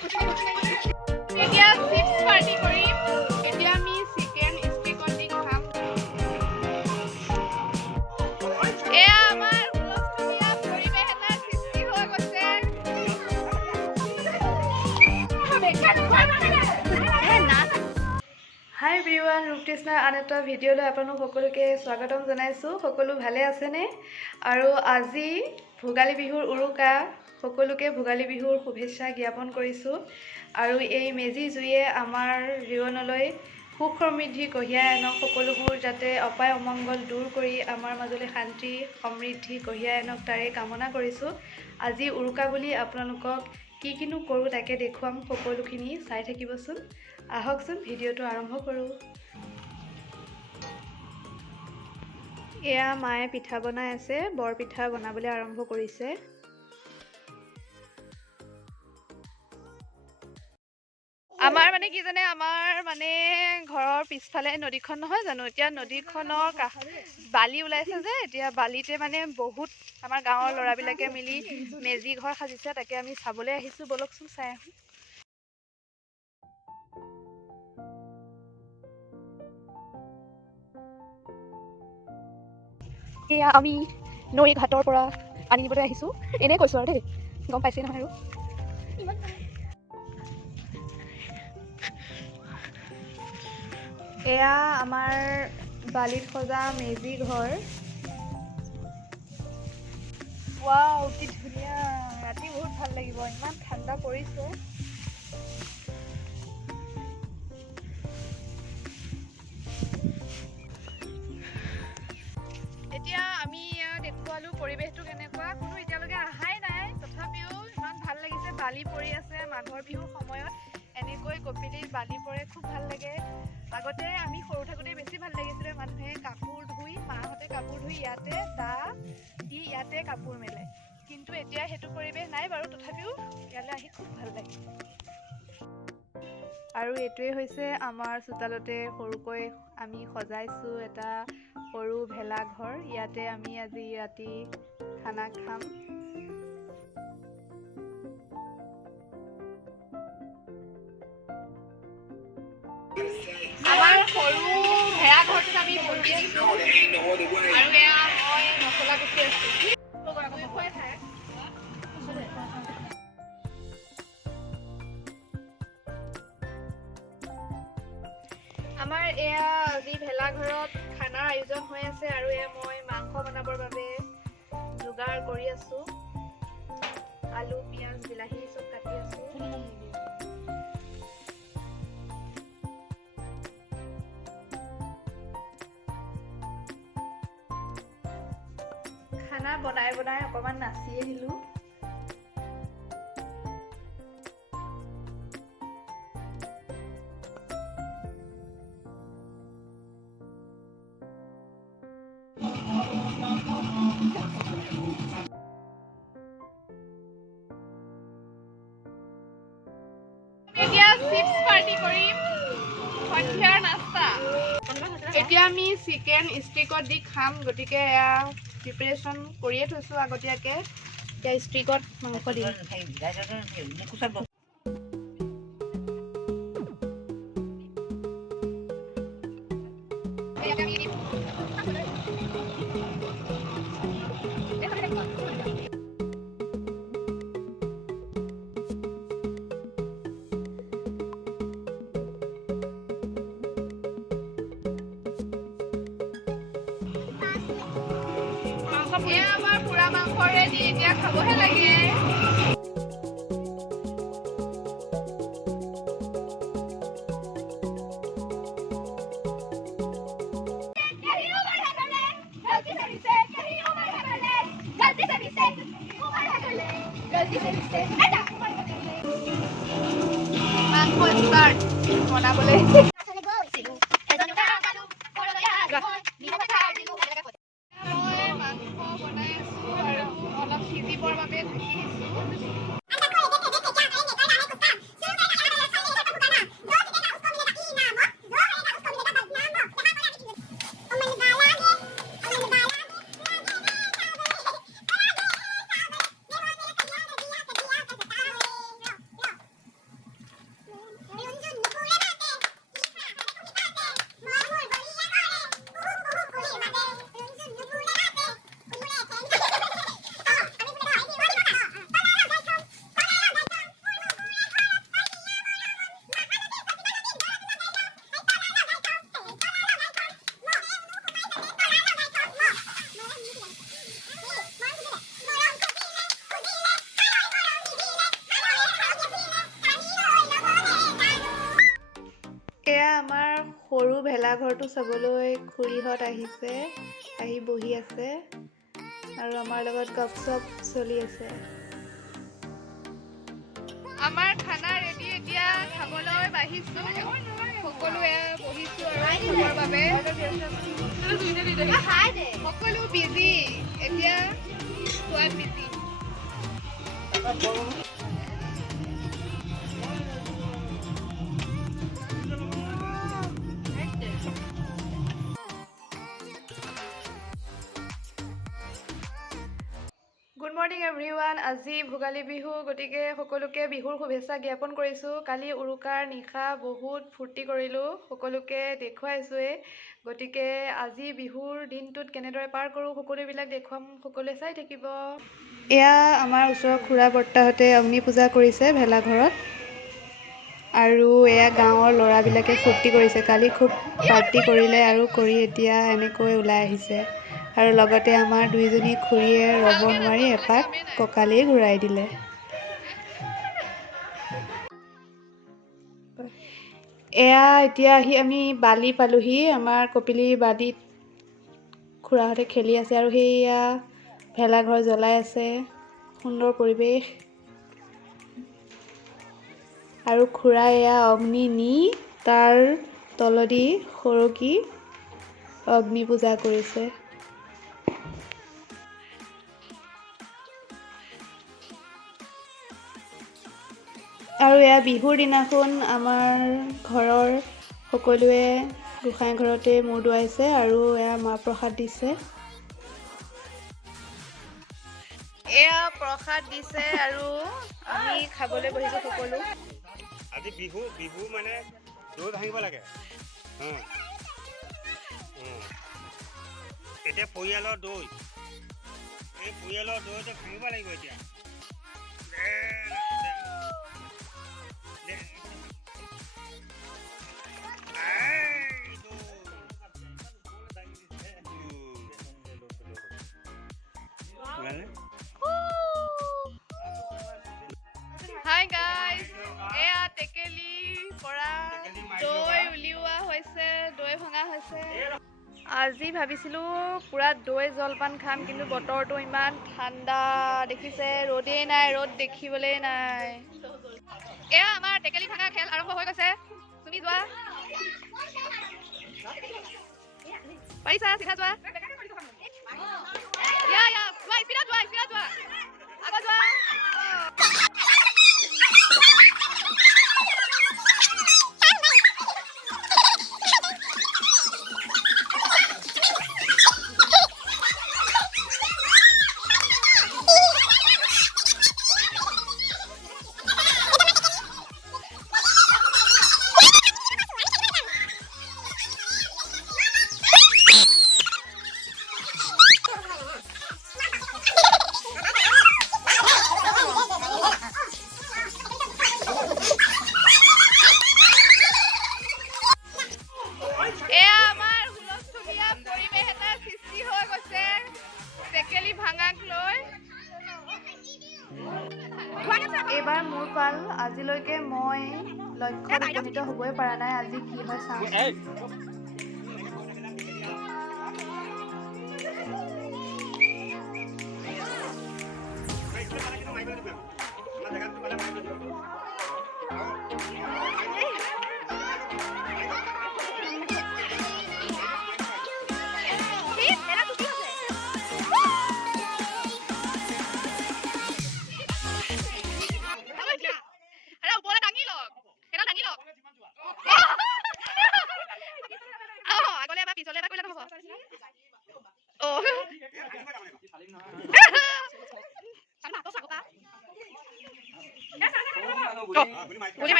এতিয়া chips party কৰিম। এতিয়া আমি চিকেন ষ্টিকত দি খাম। এয়া আমাৰ হুলস্থুলীয়া পৰিৱেশ এটাৰ সৃষ্টি হৈ গৈছে। হাই এভৰিৱান, ৰূপকৃষ্ণৰ আন এটা ভিডিঅ'লৈ আপোনালোক সকলোকে স্বাগতম জনাইছোঁ। সকলো ভালে আছেনে? আৰু আজি ভোগালী বিহুৰ উৰুকা, সকলোকে ভোগালী বিহুৰ শুভেচ্ছা জ্ঞাপন কৰিছোঁ। আৰু এই মেজি জুয়ে আমাৰ জীৱনলৈ সুখ সমৃদ্ধি কঢ়িয়াই আনক, সকলোবোৰ যাতে অপায় অমংগল দূৰ কৰি আমাৰ মাজলৈ শান্তি সমৃদ্ধি কঢ়িয়াই আনক তাৰে কামনা কৰিছোঁ। আজি উৰুকা বুলি আপোনালোকক কিনো কৰোঁ তাকে দেখুৱাম, সকলোখিনি চাই থাকিবচোন। আহকচোন ভিডিঅ'টো আৰম্ভ কৰোঁ। এয়া মায়ে পিঠা বনাই আছে, বৰপিঠা বনাবলৈ আৰম্ভ কৰিছে। আমাৰ মানে কি জানে, আমাৰ মানে ঘৰৰ পিছফালে নদীখন নহয় জানো, এতিয়া নদীখনৰ বালি ওলাইছে যে, এতিয়া বালিতে মানে বহুত আমাৰ গাঁৱৰ ল'ৰাবিলাকে মিলি মেজি ঘৰ সাজিছে, তাকে আমি চাবলৈ আহিছোঁ। ব'লকচোন চাই আহোঁ। এয়া আমি নৈ ঘাটৰ পৰা পানী নিবলৈ আহিছোঁ, এনেই কৈছোঁ আৰু দেই, গম পাইছেই নহয়। আৰু এয়া আমাৰ বালিত সজা মেজি ঘৰ। ৱাও, কি ধুনীয়া! ৰাতি বহুত ভাল লাগিব, ইমান ঠাণ্ডা পৰিছে। এতিয়া আমি দেখুৱালোঁ পৰিৱেশটো কেনেকুৱা, কোনো এতিয়ালৈকে অহাই নাই, তথাপিও ইমান ভাল লাগিছে। বালি পৰি আছে, মাঘৰ বিহুৰ সময়ত এনেকৈ কপিলিত বালি পৰে, খুব ভাল লাগে। আগতে আমি সৰু থাকোঁতে বেছি ভাল লাগিছিলে, মানুহে কাপোৰ ধুই, মাহঁতে কাপোৰ ধুই ইয়াতে দা দি ইয়াতে কাপোৰ মেলে। কিন্তু এতিয়া সেইটো পৰিৱেশ নাই বাৰু, তথাপিও ইয়ালৈ আহি খুব ভাল লাগে। আৰু এইটোৱে হৈছে আমাৰ চোতালতে সৰুকৈ আমি সজাইছোঁ এটা সৰু ভেলাঘৰ। ইয়াতে আমি আজি ৰাতি খানা খাম। আমাৰ সৰু ভেলাঘৰটোত আমি বহি আছোঁ, আৰু এয়া মই মছলা কুটি আছোঁ। আমাৰ এয়া আজি ভেলাঘৰত খানাৰ আয়োজন হৈ আছে, আৰু এয়া মই মাংস বনাবৰ বাবে যোগাৰ কৰি আছোঁ। আলু, পিঁয়াজ, বিলাহী চব কাটি আছোঁ। খানা বনাই বনাই অকণমান নাচিয়ে দিলোঁ। এতিয়া চিপছ পাৰ্টি কৰিম, সন্ধিয়াৰ নাস্তা। এতিয়া আমি চিকেন ষ্টিকত দি খাম, গতিকে এয়া প্ৰিপাৰেশ্যন কৰিয়ে থৈছোঁ আগতীয়াকৈ। এতিয়া ষ্টিকত মাংস দিম। এয়া আমাৰ পুৰা মাংসৰে দি এতিয়া খাবহে লাগে। মাংস ষ্টাৰ্ট বনাবলৈ। সিজিবৰ বাবে ঢাকি দিছোঁ। ঘৰটো চাবলৈ খুৰীহঁত আহিছে, আহি বহি আছে আৰু আমাৰ লগত গপচপ চলি আছে। আমাৰ খানা ৰেডি, এতিয়া খাবলৈ বাঢ়িছো। সকলোৱে বহিছো আৰু খাবৰ বাবে। সকলো বিজি, এতিয়া খোৱাত বিজি। Good morning everyone. আজি ভোগালী বিহু, গতিকে সকলোকে বিহুৰ শুভেচ্ছা জ্ঞাপন কৰিছোঁ। কালি উৰুকাৰ নিশা বহুত ফূৰ্তি কৰিলোঁ, সকলোকে দেখুৱাইছোঁৱেই। গতিকে আজি বিহুৰ দিনটোত কেনেদৰে পাৰ কৰোঁ সকলোবিলাক দেখুৱাম, সকলোৱে চাই থাকিব। এয়া আমাৰ ওচৰৰ খুৰা বৰ্তাহঁতে অগ্নি পূজা কৰিছে ভেলাঘৰত, আৰু এয়া গাঁৱৰ ল'ৰাবিলাকে ফূৰ্তি কৰিছে। কালি খুব পাৰ্টি কৰিলে আৰু কৰি এতিয়া এনেকৈ ওলাই আহিছে। আৰু লগতে আমাৰ দুইজনী খুৰীয়ে ৰ'ব নোৱাৰি এপাক কঁকালেই ঘূৰাই দিলে। এয়া এতিয়া আহি আমি বালি পালোহি। আমাৰ কপিলি বালিত খুৰাহঁতে খেলি আছে আৰু সেইয়া ভেলাঘৰ জ্বলাই আছে। সুন্দৰ পৰিৱেশ। আৰু খুৰা এয়া অগ্নি নি তাৰ তলদি সৰকি অগ্নি পূজা কৰিছে। আৰু এয়া বিহুৰ দিনাখন আমাৰ ঘৰৰ সকলোৱে গোসাঁই ঘৰতে মূৰ দোৱাইছে আৰু এয়া মাহ প্ৰসাদ দিছে। এয়া প্ৰসাদ দিছে আৰু আমি খাবলৈ বহিছোঁ সকলো। আজি বিহু মানে দৈ ভাঙিব লাগে। এতিয়া পৰিয়ালৰ দৈ, এই পৰিয়ালৰ দৈটো ভাঙিব লাগিব এতিয়া। হাই গাইজ, এয়া টেকেলিৰ পৰা দৈ উলিওৱা হৈছে, দৈ ভঙা হৈছে। আজি ভাবিছিলোঁ পুৰা দৈ জলপান খাম, কিন্তু বতৰটো ইমান ঠাণ্ডা দেখিছে, ৰ'দেই নাই, ৰ'দ দেখিবলৈ নাই। এয়া আমাৰ টেকেলি ভাঙা খেল আৰম্ভ হৈ গৈছে। তুমি যোৱা, পাৰিছা, চিধা যোৱা। স্পীডত যোৱা, আগত যোৱা। এয়া আমাৰ হুলস্থুলীয়া পৰিৱেশ এটাৰ সৃষ্টি হৈ গৈছে টেকেলি ভাঙাক লৈ। এইবাৰ মোৰ পাল। আজিলৈকে মই লক্ষ্যত উপনীত হ'বই পৰা নাই। আজি কি হয় চাওঁ।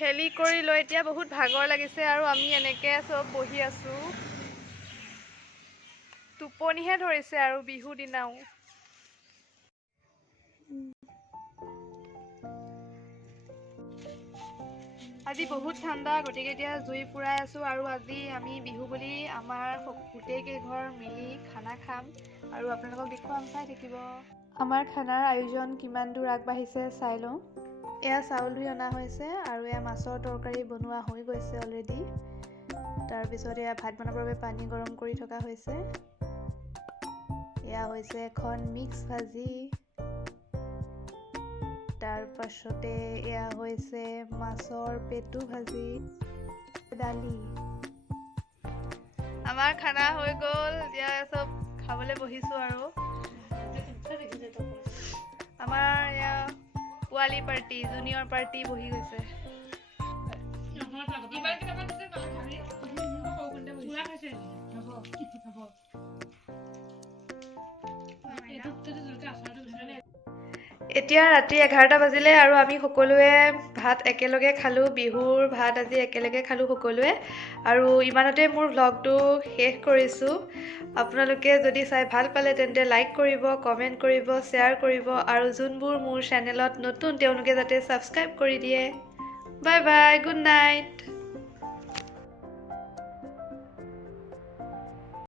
খেলি কৰি লৈ এতিয়া বহুত ভাগৰ লাগিছে আৰু আমি এনেকে চব বহি আছো। টোপনিহে ধৰিছে আৰু বিহু দিনাও। আজি বহুত ঠাণ্ডা, গতিকে এতিয়া জুই ফুৰাই আছো আৰু আজি আমি বিহু বুলি আমাৰ গোটেই কেইঘৰ মিলি খানা খাম আৰু আপোনালোকক দেখুৱাম, চাই থাকিব। আমাৰ খানাৰ আয়োজন কিমান দূৰ আগবাঢ়িছে চাই লওঁ। এয়া চাউল ধুই অনা হৈছে আৰু এয়া মাছৰ তৰকাৰী বনোৱা হৈ গৈছে অলৰেডি। তাৰপিছত এয়া ভাত বনাবৰ বাবে পানী গৰম কৰি থকা হৈছে। এয়া হৈছে এখন মিক্স ভাজি। তাৰ পাছতে এয়া হৈছে মাছৰ পেটু ভাজি, দালি। আমাৰ খানা হৈ গ'ল, এতিয়া চব খাবলৈ বহিছোঁ আৰু। আমাৰ এয়া পোৱালি পাৰ্টি, জুনিয়ৰ পাৰ্টি বহি গৈছে। এতিয়া ৰাতি 11টা বাজিলে আৰু আমি সকলোৱে ভাত একেলগে খালোঁ। বিহুৰ ভাত আজি একেলগে খালোঁ সকলোৱে। আৰু ইমানতে মোৰ ভ্লগটো শেষ কৰিছোঁ। আপোনালোকে যদি চাই ভাল পালে তেন্তে লাইক কৰিব, কমেণ্ট কৰিব, শ্বেয়াৰ কৰিব আৰু যোনবোৰ মোৰ চেনেলত নতুন তেওঁলোকে যাতে ছাবস্ক্ৰাইব কৰি দিয়ে। Bye bye, good night.